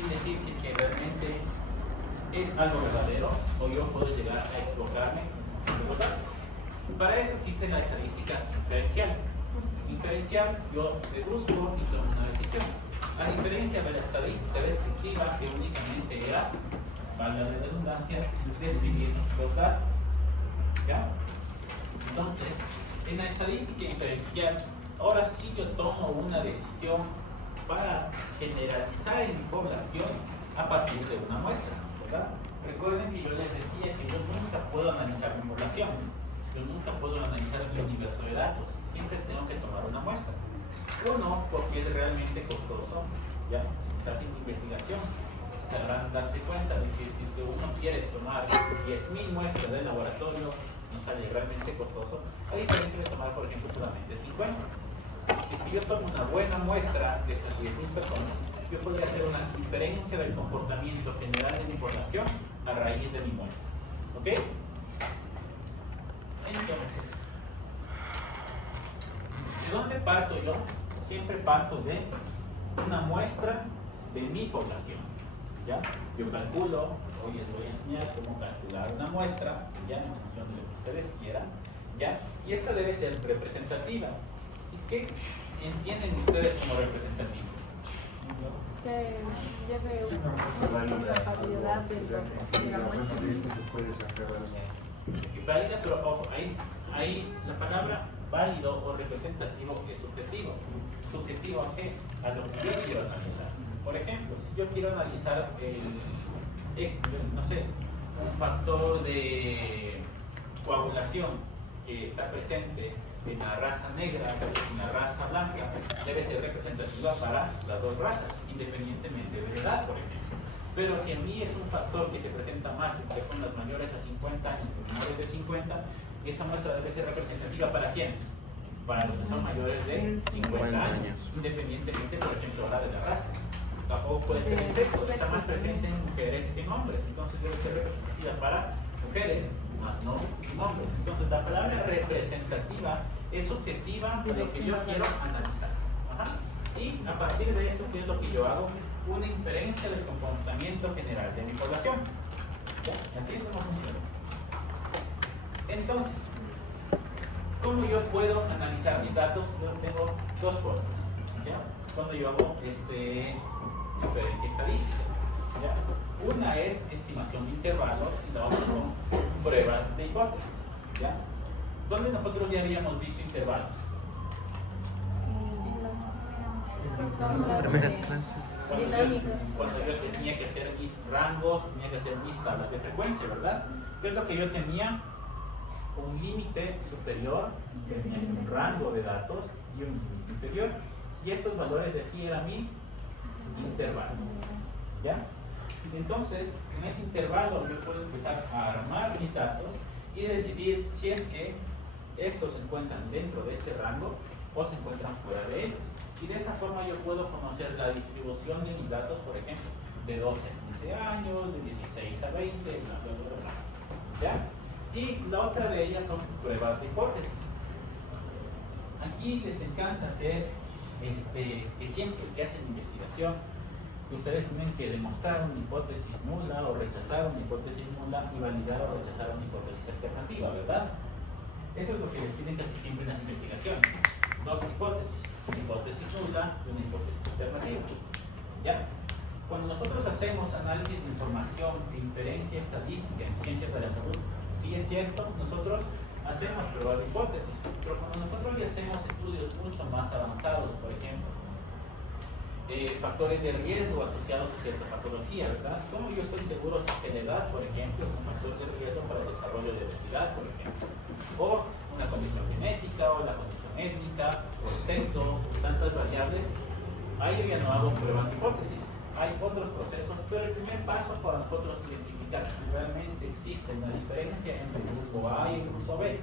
sin decir si es que realmente es algo verdadero o yo puedo llegar a equivocarme sin equivocar. Para eso existe la estadística inferencial. Inferencial, yo deduzco y tomo una decisión. A diferencia de la estadística descriptiva, que únicamente era, valga la redundancia, describir los datos. ¿Ya? Entonces, en la estadística inferencial, ahora sí yo tomo una decisión para generalizar en mi población a partir de una muestra, ¿verdad? Recuerden que yo les decía que yo nunca puedo analizar mi población, yo nunca puedo analizar mi universo de datos, siempre tengo que tomar una muestra. Uno, porque es realmente costoso, ¿ya? Haciendo investigación, sabrán darse cuenta de que si uno quiere tomar 10.000 muestras del laboratorio, no sale realmente costoso, a diferencia de tomar, por ejemplo, solamente 50. Si es que yo tomo una buena muestra de esas 10.000 personas, yo podría hacer una inferencia del comportamiento general de mi población a raíz de mi muestra. ¿Ok? Entonces, ¿de dónde parto yo? Siempre parto de una muestra de mi población. ¿Ya? Yo calculo, hoy les voy a enseñar cómo calcular una muestra, ya en función de lo que ustedes quieran, ¿ya? Y esta debe ser representativa. ¿Qué entienden ustedes como representativa? Que lleve una variedad de la muestra. Válida, pero ojo, ahí la palabra válido o representativo es subjetivo. ¿Subjetivo a qué? A lo que yo quiero analizar. Por ejemplo, si yo quiero analizar no sé, un factor de coagulación que está presente en la raza negra y en la raza blanca, debe ser representativa para las dos razas, independientemente de la edad, por ejemplo. Pero si en mí es un factor que se presenta más en personas mayores a 50 años que menores de 50, esa muestra debe ser representativa para quiénes? Para los que son mayores de 50 años, independientemente, por ejemplo, ahora de la raza. Tampoco puede ser el sexo, está más presente en mujeres que en hombres, entonces debe ser representativa para mujeres, más no en hombres. Entonces la palabra representativa es subjetiva de lo que yo quiero analizar. Ajá. Y a partir de eso, ¿qué es lo que yo hago? Una inferencia del comportamiento general de mi población. ¿Ya? Así es como funciona. Entonces, ¿cómo yo puedo analizar mis datos? Yo tengo dos formas. ¿Ya? Cuando yo hago inferencia estadística. ¿Ya? Una es estimación de intervalos y la otra son pruebas de hipótesis. ¿Ya? ¿Dónde nosotros ya habíamos visto intervalos? En las primeras clases. Cuando yo tenía que hacer mis rangos, tenía que hacer mis tablas de frecuencia, ¿verdad? ¿Qué es lo que yo tenía? Un límite superior, tenía un rango de datos y un límite inferior. Y estos valores de aquí eran mi intervalo. ¿Ya? Entonces, en ese intervalo yo puedo empezar a armar mis datos y decidir si es que estos se encuentran dentro de este rango o se encuentran fuera de ellos. Y de esta forma yo puedo conocer la distribución de mis datos, por ejemplo, de 12 a 15 años, de 16 a 20, bla, bla, bla, bla. ¿Ya? Y la otra de ellas son pruebas de hipótesis. Aquí les encanta hacer que siempre que hacen investigación, que ustedes tienen que demostrar una hipótesis nula o rechazar una hipótesis nula y validar o rechazar una hipótesis alternativa, ¿verdad? Eso es lo que les piden casi siempre en las investigaciones. Dos hipótesis, una hipótesis nula y una hipótesis alternativa. ¿Ya? Cuando nosotros hacemos análisis de información e inferencia estadística en ciencias de la salud, sí es cierto, nosotros hacemos pruebas de hipótesis, pero cuando nosotros ya hacemos estudios mucho más avanzados, por ejemplo, factores de riesgo asociados a cierta patología, ¿verdad? ¿Cómo yo estoy seguro si que la edad, por ejemplo, es un factor de riesgo para el desarrollo de obesidad, por ejemplo? O una condición genética, o la condición étnica, o el sexo, tantas variables. Ahí yo ya no hago pruebas de hipótesis. Hay otros procesos, pero el primer paso para nosotros identificar si realmente existe una diferencia entre el grupo A y el grupo B,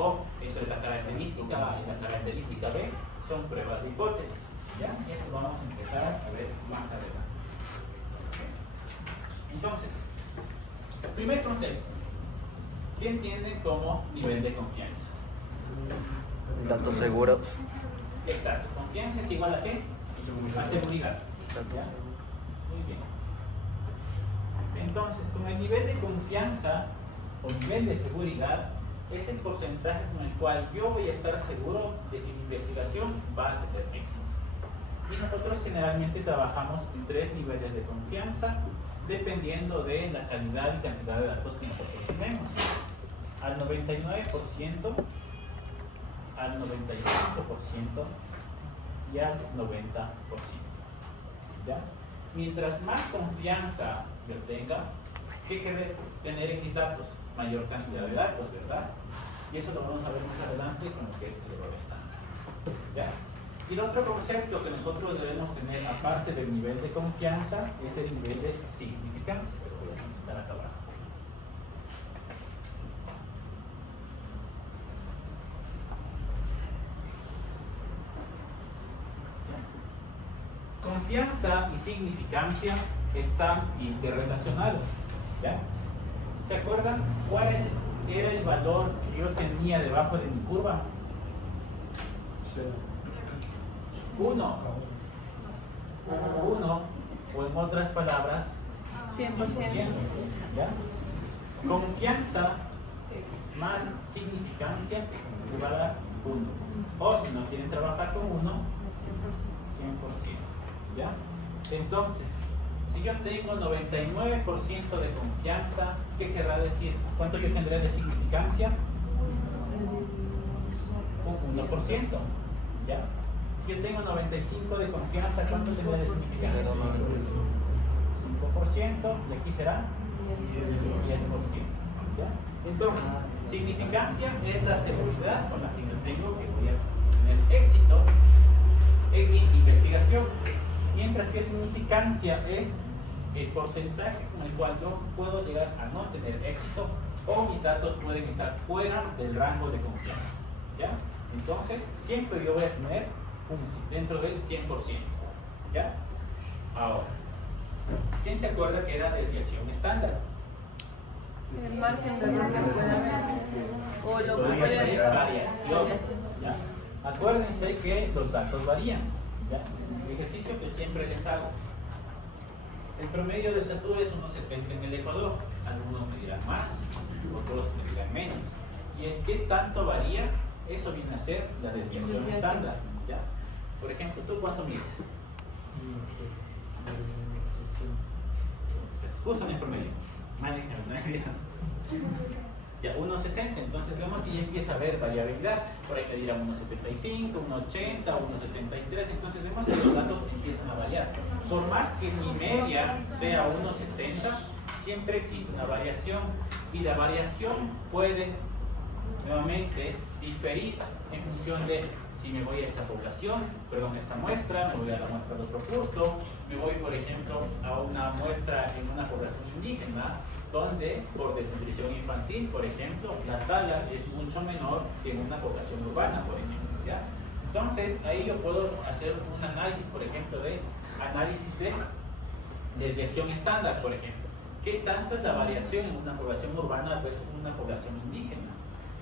o entre la característica A y la característica B, son pruebas de hipótesis. ¿Ya? Y esto vamos a empezar a ver más adelante. Entonces, primer concepto. ¿Qué entienden como nivel de confianza? Datos seguros. Exacto. Confianza es igual a ¿qué? A seguridad. ¿Ya? Muy bien. Entonces, con el nivel de confianza o nivel de seguridad, es el porcentaje con el cual yo voy a estar seguro de que mi investigación va a tener éxito. Y nosotros generalmente trabajamos en 3 niveles de confianza, dependiendo de la calidad y cantidad de datos que nosotros tenemos. Al 99%, al 95% y al 90%. ¿Ya? Mientras más confianza yo tenga, ¿qué quiere tener X datos? Mayor cantidad de datos, ¿verdad? Y eso lo vamos a ver más adelante con lo que es el error estándar. ¿Ya? Y el otro concepto que nosotros debemos tener, aparte del nivel de confianza, es el nivel de significancia. Lo voy a quitar acá abajo. Confianza y significancia están interrelacionados. ¿Ya? ¿Se acuerdan cuál era el valor que yo tenía debajo de mi curva? 1. 1, o en otras palabras, 100%. ¿Ya? Confianza más significancia me va a dar 1. O si no quieren trabajar con 1, 100%. ¿Ya? Entonces, si yo tengo 99% de confianza, ¿qué querrá decir? ¿Cuánto yo tendré de significancia? Un 1%. ¿Ya? Si yo tengo 95% de confianza, ¿cuánto tendré de significancia? 5%, y aquí será 10%. ¿Ya? Entonces, significancia es la seguridad con la que yo tengo que voy a tener éxito en mi investigación. Mientras que significancia es el porcentaje con el cual yo puedo llegar a no tener éxito o mis datos pueden estar fuera del rango de confianza. ¿Ya? Entonces, siempre yo voy a tener dentro del 100%. ¿Ya? Ahora, ¿quién se acuerda que era desviación estándar? El margen de error que pueda haber. O lo que Podría puede ser variación. ¿Ya? Acuérdense que los datos varían. ¿Ya? El ejercicio que siempre les hago. El promedio de estatura es 1,70 en el Ecuador. Algunos me dirán más, otros me dirán menos. Y el que tanto varía, eso viene a ser la desviación estándar. ¿Ya? Por ejemplo, ¿tú cuánto mides? Usan el promedio. Manejan, ya 1,60, entonces vemos que ya empieza a haber variabilidad. Por ahí me dirán 1,75, 1,80, 1,63, entonces vemos que los datos empiezan a variar. Por más que mi media sea 1,70, siempre existe una variación, y la variación puede nuevamente diferir en función de si me voy a esta población, perdón, a esta muestra, me voy a la muestra de otro curso, me voy, por ejemplo, a una muestra en una población indígena, donde por desnutrición infantil, por ejemplo, la tala es mucho menor que en una población urbana, por ejemplo. ¿Ya? Entonces, ahí yo puedo hacer un análisis, por ejemplo, de análisis de desviación estándar, por ejemplo. ¿Qué tanto es la variación en una población urbana versus una población indígena?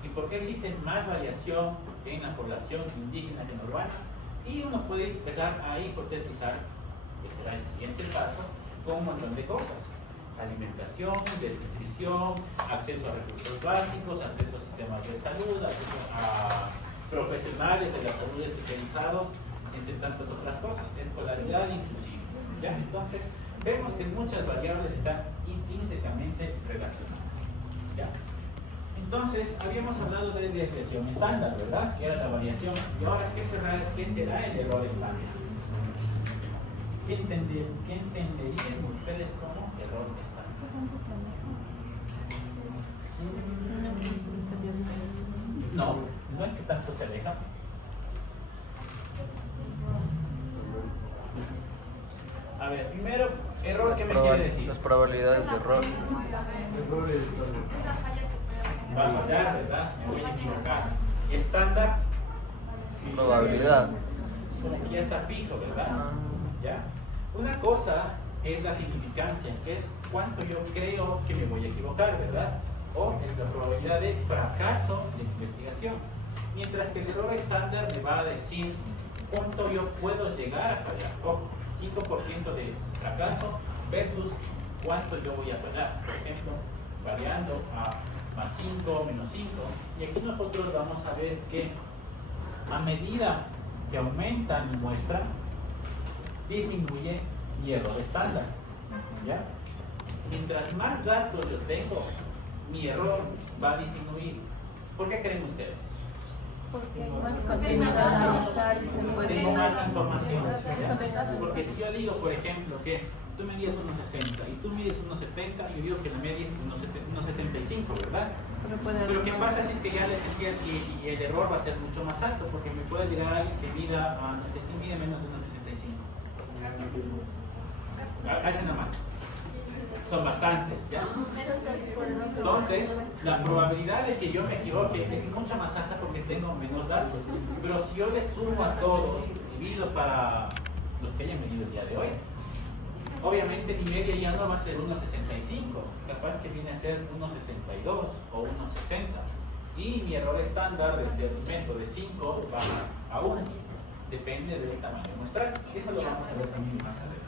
¿Y por qué existe más variación en la población indígena que en urbana? Y uno puede empezar a hipotetizar, que será el siguiente paso, con un montón de cosas. Alimentación, desnutrición, acceso a recursos básicos, acceso a sistemas de salud, acceso a profesionales de la salud especializados, entre tantas otras cosas, escolaridad inclusive. ¿Ya? Entonces, vemos que muchas variables están intrínsecamente relacionadas. ¿Ya? Entonces, habíamos hablado de desviación estándar, ¿verdad? Que era la variación. Y ahora, ¿qué será el error estándar? ¿Qué entenderían ustedes como error estándar? No, no es que tanto se aleja. A ver, primero, error, ¿qué me quiere decir? Las probabilidades de error. Va a fallar, ¿verdad? Me voy a equivocar. Y estándar, Probabilidad. como que ya está fijo, ¿verdad? ¿Ya? Una cosa es la significancia, que es cuánto yo creo que me voy a equivocar, ¿verdad? O la probabilidad de fracaso de mi investigación. Mientras que el error estándar me va a decir cuánto yo puedo llegar a fallar. Ojo, 5% de fracaso versus cuánto yo voy a pagar. Por ejemplo, variando a más 5, menos 5. Y aquí nosotros vamos a ver que a medida que aumenta mi muestra, disminuye mi error estándar. ¿Ya? Mientras más datos yo tengo, mi error va a disminuir. ¿Por qué creen ustedes? Porque hay más contenido a analizar y se puede. Tengo más información. ¿Ya? Exacto. Porque si yo digo, por ejemplo, que tú mides 1,60 y tú mides 1,70, yo digo que la media es 1,65, ¿verdad? Pero ¿qué pasa si es que ya les decía y el error va a ser mucho más alto? Porque me puede llegar alguien que mida, no sé, ¿quién mide menos de 1,65? Hacen la mano. Son bastantes, ¿ya? Entonces, la probabilidad de que yo me equivoque es mucho más alta porque tengo menos datos. Pero si yo les sumo a todos, divido para los que hayan venido el día de hoy, obviamente mi media ya no va a ser 1,65, capaz que viene a ser 1,62 o 1,60. Y mi error estándar de este argumento de 5 baja a 1. Depende del tamaño muestral. Eso lo vamos a ver también más adelante.